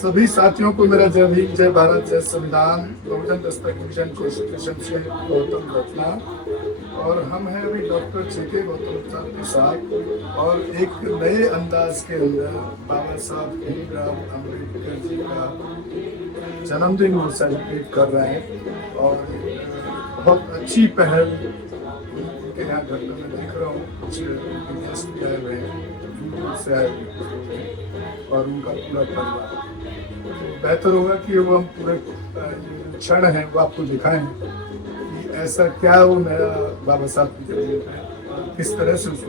सभी साथियों को मेरा जय भीम, जय भारत, जय संविधान। बहुजन दस्तक मिशन कॉन्स्टिट्यूशन से गौतम रत्ना और हम हैं अभी डॉक्टर जेके गौतम साहब के साथ और एक नए अंदाज के अंदर बाबा साहब भीमराव अम्बेडकर जी का जन्मदिन वो सेलिब्रेट कर रहे हैं और बहुत अच्छी पहल उनके यहाँ घर पर मैं देख रहा हूँ। कुछ गेस्ट भी आए हुए हैं से आए हुए और उनका पूरा परिवार। बेहतर होगा कि वो हम पूरे क्षण हैं वो आपको दिखाएं कि ऐसा क्या वो नया बाबा साहब की जरूरत है, किस तरह से उसको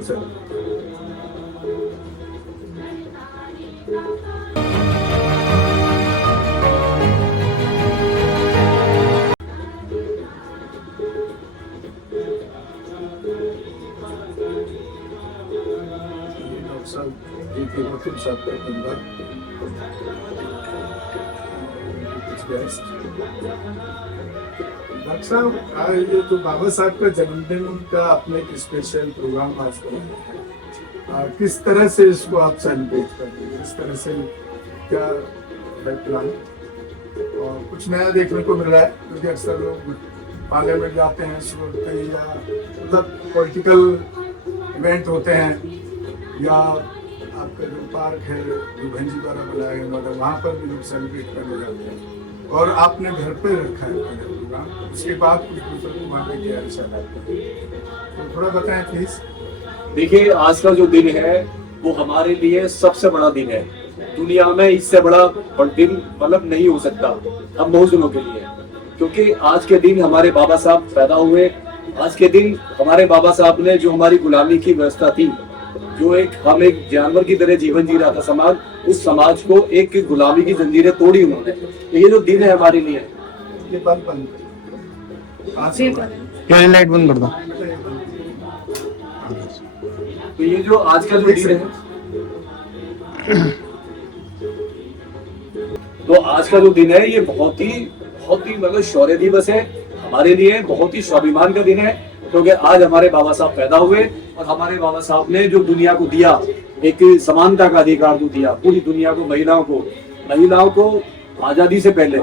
डॉक्टर साहब, ये तो बाबा साहब का जन्मदिन का अपने एक स्पेशल प्रोग्राम आज कर किस तरह से इसको आप सेलिब्रेट कर रहे हैं, किस तरह से क्या है प्लान और कुछ नया देखने को मिल रहा है? क्योंकि अक्सर लोग पार्लियामेंट जाते हैं सुनते या मतलब पॉलिटिकल इवेंट होते हैं या आपका जो पार्क है जो भंजी द्वारा बनाया गया मॉडल वहाँ पर भी लोग सेलिब्रेट करने जाते हैं और आपने घर पे रखा है प्रोग्राम, उसके बाद कुछ दूसरों वहाँ पे किया तो थोड़ा बताएं प्लीज। देखिए, आज का जो दिन है वो हमारे लिए सबसे बड़ा दिन है। दुनिया में इससे बड़ा दिन मतलब नहीं हो सकता हम बहुजनों के लिए, क्योंकि आज के दिन हमारे बाबा साहब पैदा हुए। आज के दिन हमारे बाबा साहब ने जो हमारी गुलामी की व्यवस्था थी, जो हम एक जानवर की तरह जीवन जी रहा था समाज, उस समाज को एक गुलामी की जंजीरें तोड़ी उन्होंने। ये जो दिन है हमारे लिए, ये लाइट बंद कर दो। तो ये जो आज का जो दिन है, तो आज का जो दिन है ये बहुत ही मतलब शौर्य दिवस है हमारे लिए, बहुत ही स्वाभिमान का दिन है, क्योंकि आज हमारे बाबा साहब पैदा हुए और हमारे बाबा साहब ने जो दुनिया को दिया, एक समानता का अधिकार जो दिया पूरी दुनिया को, महिलाओं को आजादी से पहले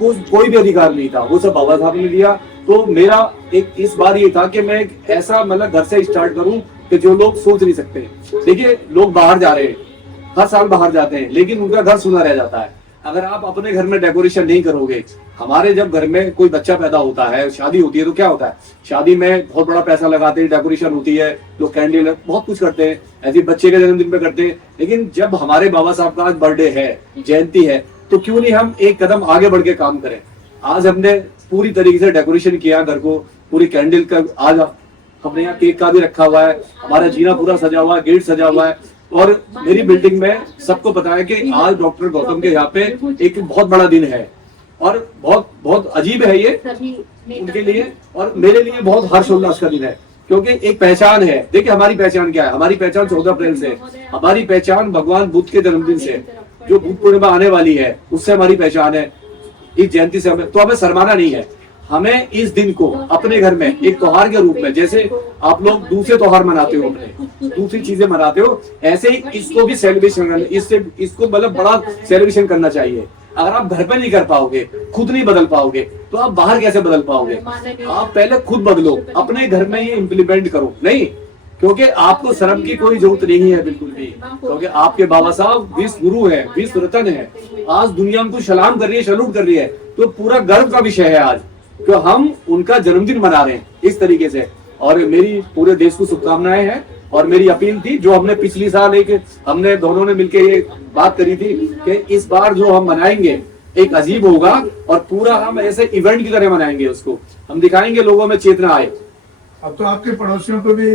कोई भी अधिकार नहीं था, वो सब बाबा साहब ने दिया। तो मेरा एक इस बार ये था कि मैं एक ऐसा मतलब घर से स्टार्ट करूं कि जो लोग सोच नहीं सकते। देखिए, लोग बाहर जा रहे हैं, हर साल बाहर जाते हैं, लेकिन उनका घर सुना रह जाता है। अगर आप अपने घर में डेकोरेशन नहीं करोगे, हमारे जब घर में कोई बच्चा पैदा होता है, शादी होती है, तो क्या होता है, शादी में बहुत बड़ा पैसा लगाते हैं, डेकोरेशन होती है, लोग कैंडल बहुत कुछ करते हैं, ऐसे बच्चे के जन्मदिन पे करते हैं। लेकिन जब हमारे बाबा साहब का आज बर्थडे है, जयंती है, तो क्यों नहीं हम एक कदम आगे बढ़ के काम करें। आज हमने पूरी तरीके से डेकोरेशन किया घर को, पूरी कैंडल का, आज हमने यहाँ केक का भी रखा हुआ है, हमारा जीना पूरा सजा हुआ है, गेट सजा हुआ है। और मेरी बिल्डिंग में सबको पता है कि आज डॉक्टर गौतम के यहाँ पे एक बहुत बड़ा दिन है और बहुत अजीब है ये उनके लिए और मेरे लिए बहुत हर्षोल्लास का दिन है, क्योंकि एक पहचान है। देखिए, हमारी पहचान क्या है? हमारी पहचान 14 अप्रैल से, हमारी पहचान भगवान बुद्ध के जन्मदिन से, जो बुद्ध पूर्णिमा आने वाली है उससे हमारी पहचान है। इस जयंती से हमें शर्माना नहीं है। हमें इस दिन को अपने घर में एक त्योहार के रूप में, जैसे आप लोग दूसरे त्योहार मनाते हो, अपने दूसरी चीजें मनाते हो, ऐसे ही इसको भी सेलिब्रेशन, इसको मतलब बड़ा सेलिब्रेशन करना चाहिए। अगर आप घर पे नहीं कर पाओगे, खुद नहीं बदल पाओगे, तो आप बाहर कैसे बदल पाओगे? आप पहले खुद बदलो, अपने घर में ये इम्प्लीमेंट करो। नहीं, क्योंकि आपको शर्म की कोई जरूरत नहीं है बिल्कुल भी, क्योंकि आपके बाबा साहब विश्व गुरु है, विश्व रत्न है। आज दुनिया उनको सलाम कर रही है, सैल्यूट कर रही है, तो पूरा गर्व का विषय है आज कि हम उनका जन्मदिन मना रहे हैं इस तरीके से। और मेरी पूरे देश को शुभकामनाएं हैं और मेरी अपील थी, जो हमने पिछली साल हमने दोनों ने मिलकर ये बात करी थी कि इस बार जो हम मनाएंगे एक अजीब होगा और पूरा हम ऐसे इवेंट की तरह मनाएंगे, उसको हम दिखाएंगे, लोगों में चेतना आए। अब तो आपके पड़ोसियों को भी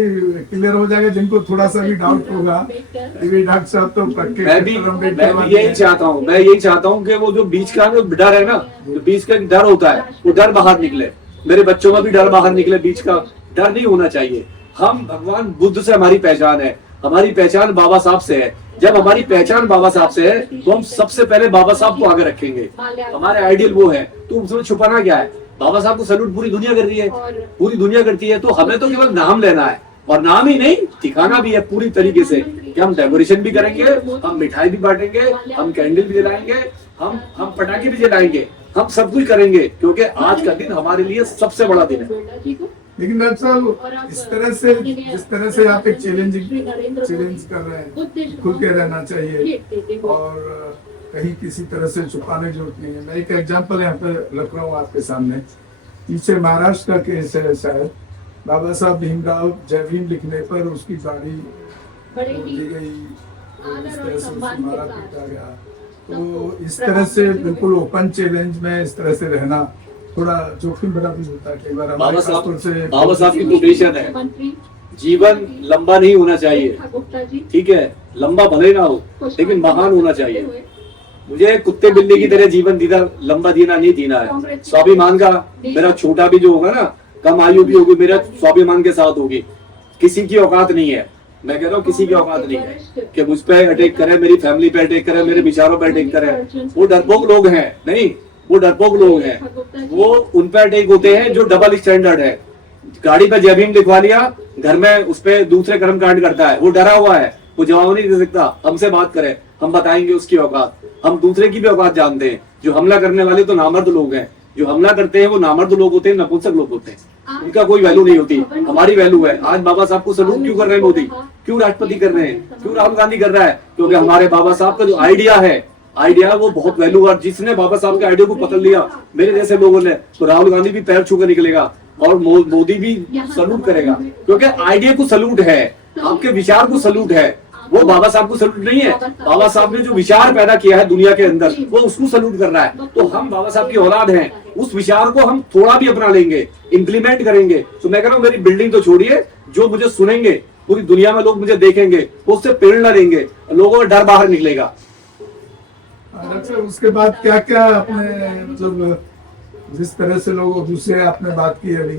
क्लियर हो जाएगा, जिनको थोड़ा सा भी डाउट होगा कि डॉक्टर साहब तो मैं यही चाहता हूँ कि वो जो बीच का डर है ना, जो बीच का डर होता है, वो डर बाहर निकले, मेरे बच्चों में भी डर बाहर निकले। बीच का डर नहीं होना चाहिए। हम भगवान बुद्ध से हमारी पहचान है, हमारी पहचान बाबा साहब से है। जब हमारी पहचान बाबा साहब से है तो हम सबसे पहले बाबा साहब को आगे रखेंगे, हमारे आइडियल वो है। तो उसमें छुपाना क्या है? बाबा साहब को सैल्यूट पूरी दुनिया कर रही है, पूरी दुनिया करती है, तो हमें तो केवल नाम लेना है और नाम ही नहीं दिखाना भी है पूरी तरीके से। कि हम डेकोरेशन भी करेंगे, हम मिठाई भी बांटेंगे, हम कैंडल भी जलाएंगे, हम पटाखे भी जलाएंगे, हम सब कुछ करेंगे, क्योंकि आज का दिन हमारे लिए सबसे बड़ा दिन है। लेकिन डॉक्टर साहब इस तरह से जिस तरह से आप एक चैलेंज कर रहे हैं, खुल के रहना चाहिए और कहीं किसी तरह से छुपाने की जरूरत नहीं है। मैं एक एग्जांपल यहाँ पे रख रहा हूँ आपके सामने। पीछे महाराष्ट्र का केस है शायद, बाबा साहब भीमराव जय भीम लिखने पर उसकी गाड़ी दी गई, इस तरह से उसको मारा पीटा गया। तो इस तरह से बिल्कुल ओपन चैलेंज में इस तरह से रहना थोड़ा जोखिम भरा भी होता है कई बार। बाबा साहब की कोटेशन है, जीवन लंबा नहीं होना चाहिए, ठीक है, लंबा भले ना हो लेकिन महान होना चाहिए। मुझे कुत्ते बिल्ली की तरह जीवन लंबा जीना नहीं जीना है। स्वाभिमान का मेरा छोटा भी जो होगा ना, कम आयु भी होगी, मेरा स्वाभिमान के साथ होगी। किसी की औकात नहीं है, मैं कह रहा हूँ किसी की औकात नहीं है कि मुझ पे अटैक करे, मेरी फैमिली पे अटैक करे, मेरे विचारों पे अटैक करे। वो डरपोक लोग हैं, नहीं, वो डरपोक लोग हैं, वो उन पे अटैक होते हैं जो डबल स्टैंडर्ड है। गाड़ी पे जय भीम लिखवा लिया, घर में उस पे दूसरे कर्म कांड करता है, वो डरा हुआ है, वो जवाब नहीं दे सकता। हमसे बात करे, हम बताएंगे उसकी औकात। हम दूसरे की भी औकात जानते हैं। जो हमला करने वाले तो नामर्द लोग हैं, जो हमला करते हैं वो नामर्द लोग होते हैं, नपुंसक लोग होते हैं, उनका कोई वैल्यू नहीं होती। हमारी वैल्यू है। आज बाबा साहब को सलूट क्यों कर रहे हैं मोदी, क्यों राष्ट्रपति कर रहे हैं, क्यों राहुल गांधी कर रहा है? क्योंकि हमारे बाबा साहब का जो आइडिया है, आइडिया वो बहुत वैल्यूवार, जिसने बाबा साहब के आइडिया को पकड़ लिया मेरे जैसे लोगों ने, तो राहुल गांधी भी पैर छू कर निकलेगा और मोदी भी सलूट करेगा, क्योंकि आइडिया को सलूट है, आपके विचार को सलूट है। वो बाबा साहब को सलूट नहीं है। बाबा साहब ने जो विचार पैदा किया है दुनिया के अंदर, वो उसको सलूट कर रहा है। तो हम बाबा साहब की औलाद हैं, उस विचार को हम थोड़ा भी अपना लेंगे, इंप्लीमेंट करेंगे। तो मैं कह रहा हूँ मेरी बिल्डिंग तो छोड़िए, जो मुझे सुनेंगे, पूरी दुनिया में लोग मुझे देखेंगे, वो उससे प्रेरणा लेंगे, लोगों का डर बाहर निकलेगा। अच्छा, उसके बाद क्या क्या आपने मतलब जिस तरह से लोग दूसरे आपने बात की अभी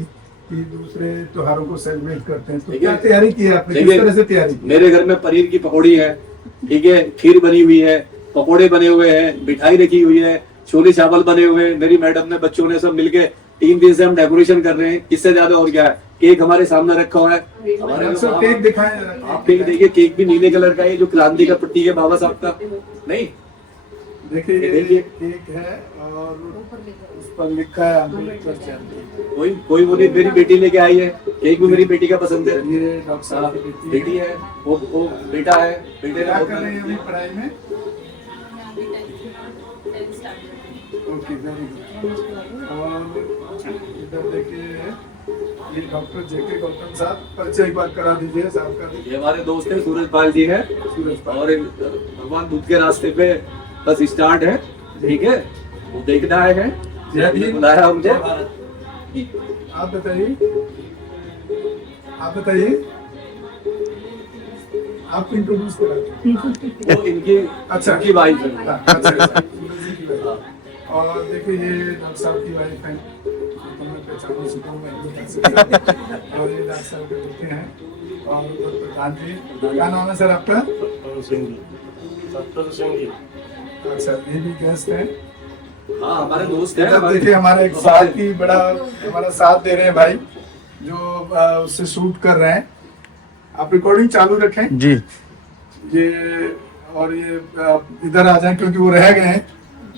कि दूसरे त्योहारों को सेलिब्रेट करते हैं, तो क्या तैयारी की है आपने, किस तरह से तैयारी की? मेरे घर में पनीर की पकौड़ी है, ठीक है, खीर बनी हुई है, पकौड़े बने हुए हैं, मिठाई रखी हुई है, छोले चावल बने हुए हैं। मेरी मैडम ने, बच्चों ने सब मिलके 3 दिन से हम डेकोरेशन कर रहे हैं। इससे ज्यादा और क्या है? केक हमारे सामने रखा हुआ है। हमारे केक दिखाएं, आप केक देखिए, केक भी नीले कलर का है, जो क्रांति का प्रतीक है बाबा साहब का। नहीं, देखिए केक है और उस पर लिखा है अम्बेडकर जयंती। कोई वो नहीं, मेरी बेटी लेके आई है केक, भी मेरी बेटी का पसंद है। ये डॉक्टर साहब की बेटी है, वो बेटा है, बेटे क्या ने कर रहे हैं अभी पढ़ाई में? Okay, very good. और इधर देखिए, ये डॉक्टर जेके गौतम साहब, परिचय एक बार करा दीजिए साहब का। ये हमारे दोस्त हैं, सूरज पाल जी है, और भगवान बुद्ध के रास्ते पे बस स्टार्ट है, ठीक है, वो देखना आए हैं, बुलाया हमको। आप बताइए, आप इंट्रोड्यूस करा। वो इनकी अच्छा की वाइफ है। अच्छा। और देखिए ये डॉक्टर साहब की वाइफ है, पहचान चुका हूँ मैं, और ये डॉक्टर साहब के बेटे हैं। और प्रधान जी, क्या नाम है सर आपका? अच्छा, ये भी गेस्ट है। हाँ, हमारे दोस्त हैं। देखिए हमारा एक साथ ही बड़ा हमारा साथ दे रहे हैं भाई, जो उससे शूट कर रहे हैं। आप रिकॉर्डिंग चालू रखें जी। ये और ये इधर आ जाएं, क्योंकि वो रह गए हैं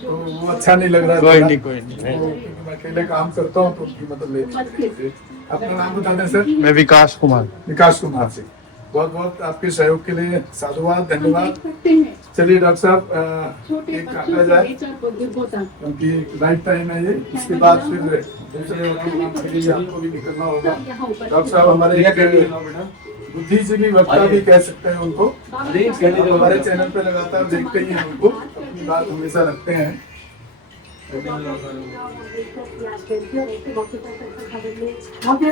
तो वो अच्छा नहीं लग रहा है। कोई नहीं, कोई तो मैं अकेले काम करता हूँ तो उनकी मदद लेते। अपना नाम बता दें सर। मैं विकास कुमार। विकास कुमार जी, बहुत बहुत आपके सहयोग के लिए साधुवाद, धन्यवाद। चलिए डॉक्टर साहब, केक काटा जाए क्योंकि राइट टाइम है ये। इसके बाद फिर दूसरे के लिए हमको भी निकलना होगा। डॉक्टर साहब हमारे बुद्धिजीवी वक्ता भी कह सकते हैं उनको, हमारे चैनल पे लगातार देखते ही हैं उनको, अपनी बात हमेशा रखते हैं।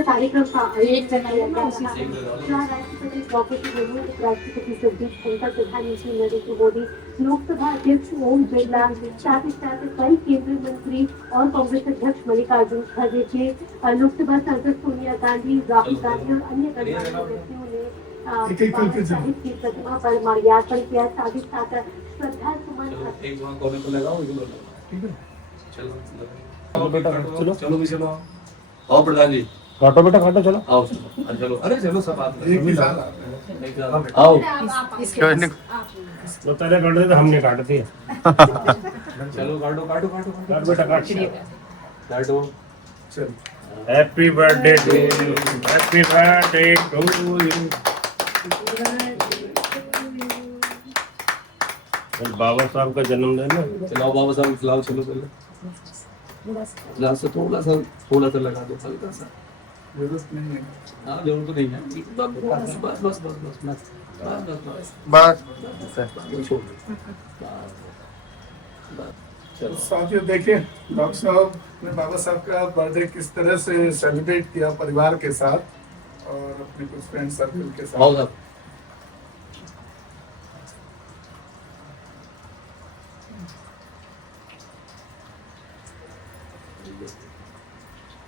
कार्यक्रम का आयोजन किया जा रहा है। राष्ट्रपति द्रौपदी मुर्मू, उपराष्ट्रपति जगदीप धनखड़, प्रधानमंत्री नरेंद्र मोदी, लोकसभा अध्यक्ष ओम बिरला, साथ ही साथ कई केंद्रीय मंत्री और कांग्रेस अध्यक्ष मल्लिकार्जुन खड़गे, लोकसभा सांसद सोनिया गांधी, राहुल गांधी और अन्य गणमान्य व्यक्तियों ने साहिब की प्रतिमा पर माल्यार्पण किया। साथ ही साथ श्रद्धा सुमन चलो भी चलो। आओ प्रधान जी। काटो बेटा काटो चलो। आओ चलो, अरे चलो सब आप एक ही साल आते हैं। एक साथ आओ। तो तेरे काट दे तो हमने काट दिया। चलो काटो काटो काटो काट बेटा काट। काटो। चलो happy birthday to you, happy birthday to you. Baba Saheb का जन्मदिन है। चलाओ बाबा साहब को खिलाओ, चलो पहले ग्लास से थोड़ा सा लगा दो, हल्का सा। जरूरत नहीं है। हाँ जरूर तो नहीं है, बस बस बस बस बस बस बस बस छोड़। चलो साथियों देखिए डॉक्टर साहब ने बाबा साहब का बर्थडे किस तरह से सेलिब्रेट किया परिवार के साथ और अपने कुछ फ्रेंड सर्कल के आओ साथ। साहब।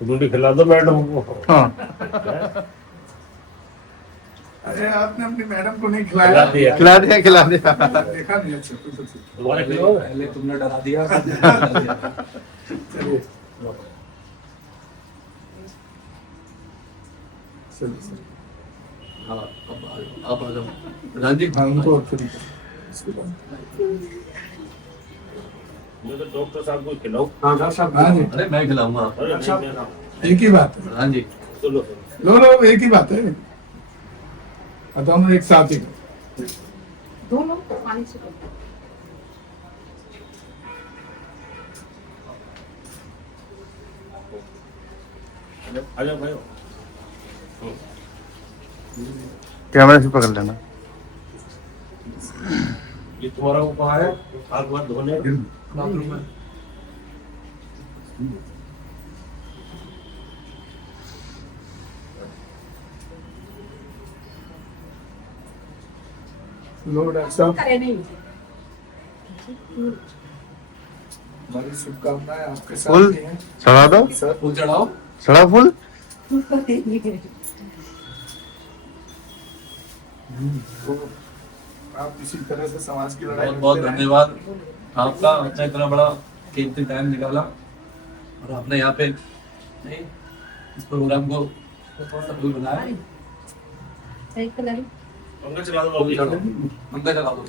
रोटी खिला दो मैडम को। हाँ अरे आपने अपनी मैडम को नहीं खिला खिलाया। दिया। खिला दिया खिला दिया। देखा नहीं अच्छा तो ठीक। तुम्हारे खिलाओगे? पहले तुमने डरा दिया। चलिए चलिए हाँ अब आ जाओ राजीव। हाँ उनको फ्री इसके बाद मैं तो डॉक्टर साहब को खिलाऊं। हाँ डॉक्टर साहब। हाँ जी। अरे मैं खिलाऊंगा। अरे नहीं देना। एक ही बात है। हाँ जी सुनो लो लो एक ही बात है। दोनों एक साथ ही करो। दोनों पानी से करो। आ जाओ भाई। कैमरा से पकड़ लेना। ये तुम्हारा उपहार है, हाथ वाथ धोने। बाथरूम में। लो डॉक्टर साहब करे नहीं हमारी शुभकामनाएं आपके फूल साथ ही हैं चढ़ा दो। सर। फूल चढ़ाओ। चढ़ा फूल। तो आप इसी तरह से समाज की लड़ाई बहुत बहुत लड़ते रहें। धन्यवाद आपका, आपने इतना बड़ा कीमती टाइम निकाला और आपने यहाँ पे नहीं इस प्रोग्राम को सफल बनाया। सही कलर पंखा चला दो फूल बाबू। चढ़ाओ, पंखा चला दो।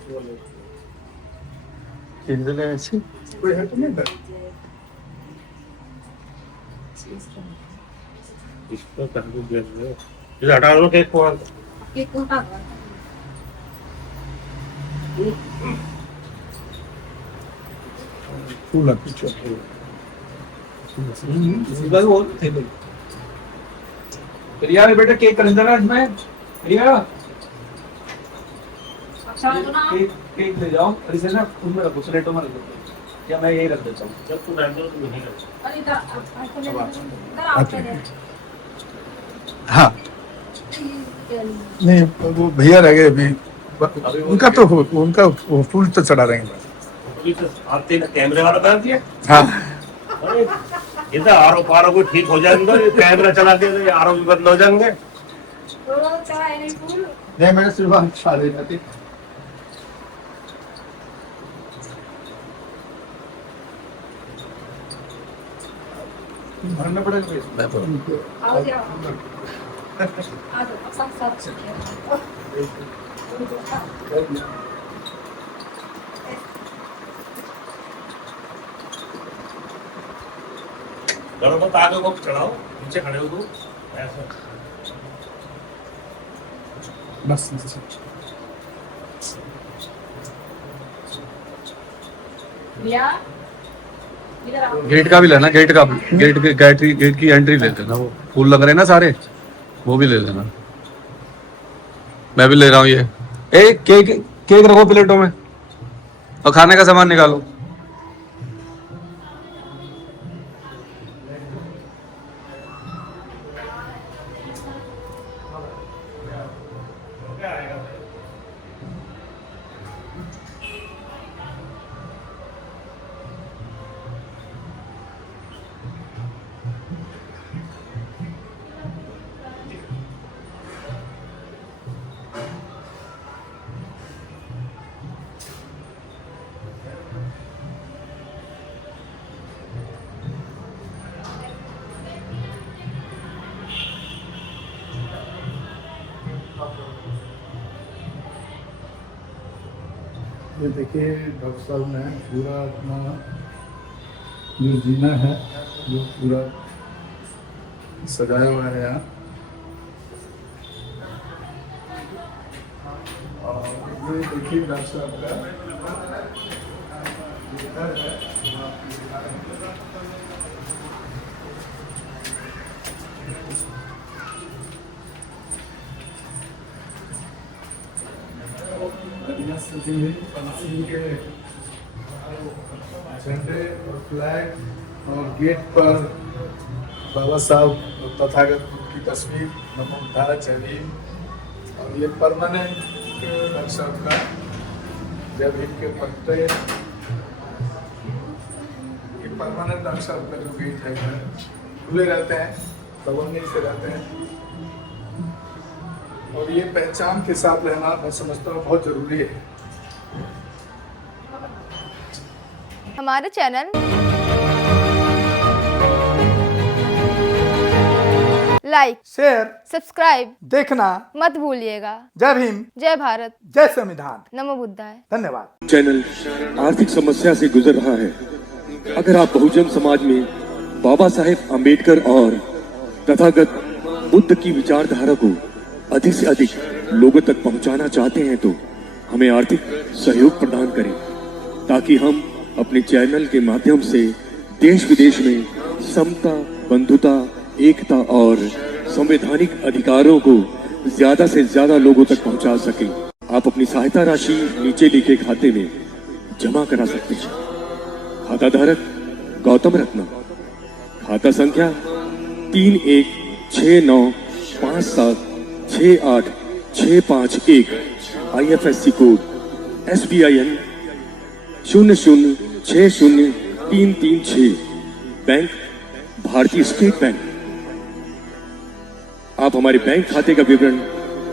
किंजल है ऐसी। कोई है तो नहीं डर। इसको कर दो गैस में। इसे हटा दो केक को। केक को हटा फूल पीछे सीधा वो थे भाई। प्रिया ने बेटा केक खरीदना है इसमें। प्रिया अच्छा तो ना केक केक ले जाओ और इसे ना उसमें रखो, प्लेटों में रखो या मैं यही रख देता हूँ। जब तुम रहते हो तो नहीं करते। अरे इधर आप हाँ नहीं वो भैया रह गए अभी उनका तो उनका वो फूल तो चढ़ा रहेंगे बस। पुलिस आते ही कैमरे वाला बना दिया। हाँ अरे ये तो आरोप को ठीक हो जाएंगे। ये कैमरा चला दिया तो ये आरोप भी बंद हो जाएंगे। तो चाहे नहीं फूल नहीं मैंने सिर्फ छा देना थी। भरना पड़ेगा इसमें। आओ जाओ आ जाओ सब सब करो तो आगे को चढ़ाओ, नीचे खड़े हो तो ऐसा। बस भैया इधर आओ गेट का भी लेना, गेट का भी, गेट की एंट्री ले लेना। वो फूल लग रहे हैं ना सारे, वो भी ले लेना। मैं भी ले रहा हूँ ये। एक केक केक रखो प्लेटों में और खाने का सामान निकालो। ये देखिए डॉक्टर साहब ने पूरा अपना जो जीना है जो पूरा सजाया हुआ है यहाँ। और ये देखिए डॉक्टर साहब का जो घर है वो आपको दिखा रहे हैं। बढ़िया सजी हुई पंछी के झंडे और फ्लैग और गेट पर बाबा साहब तथागत की तस्वीर नमो बुद्धाय जय भीम। और ये परमानेंट डॉक्टर साहब का जय भीम के पत्ते, ये परमानेंट डॉक्टर साहब का जो गेट है खुले रहते हैं, दबंगई से रहते हैं। और ये पहचान के साथ रहना मैं समझता हूँ बहुत जरूरी है। हमारे चैनल लाइक, शेयर, सब्सक्राइब देखना मत भूलिएगा। जय भीम, जय भारत, जय संविधान, नमो बुद्धाय। धन्यवाद। चैनल आर्थिक समस्या से गुजर रहा है। अगर आप बहुजन समाज में बाबा साहेब आम्बेडकर और तथागत बुद्ध की विचारधारा को अधिक से अधिक लोगों तक पहुंचाना चाहते हैं तो हमें आर्थिक सहयोग प्रदान करें, ताकि हम अपने चैनल के माध्यम से देश विदेश में समता, बंधुता, एकता और संवैधानिक अधिकारों को ज्यादा से ज्यादा लोगों तक पहुंचा सकें। आप अपनी सहायता राशि नीचे लिखे खाते में जमा करा सकते हैं। खाता धारक गौतम रत्ना, खाता संख्या 3169576865 IFSC कोड SBIN 0060336, बैंक भारतीय स्टेट बैंक। आप हमारे बैंक खाते का विवरण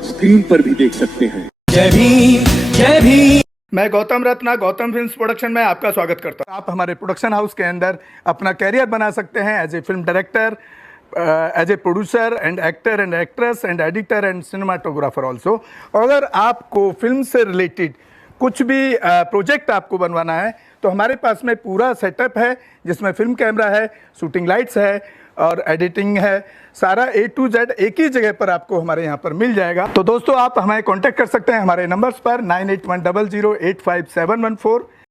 स्क्रीन पर भी देख सकते हैं। जय भीम, जय भीम। मैं गौतम रत्ना गौतम फिल्म्स प्रोडक्शन में आपका स्वागत करता हूँ। आप हमारे प्रोडक्शन हाउस के अंदर अपना कैरियर बना सकते हैं as a film director, as a producer and actor and actress and editor and cinematographer also. अगर आपको फिल्म से रिलेटेड कुछ भी प्रोजेक्ट आपको बनवाना है तो हमारे पास में पूरा सेटअप है, जिसमें फिल्म कैमरा है, शूटिंग लाइट्स है और एडिटिंग है। सारा A to Z एक ही जगह पर आपको हमारे यहाँ पर मिल जाएगा। तो दोस्तों आप हमें कांटेक्ट कर सकते हैं हमारे नंबर्स पर 9810085714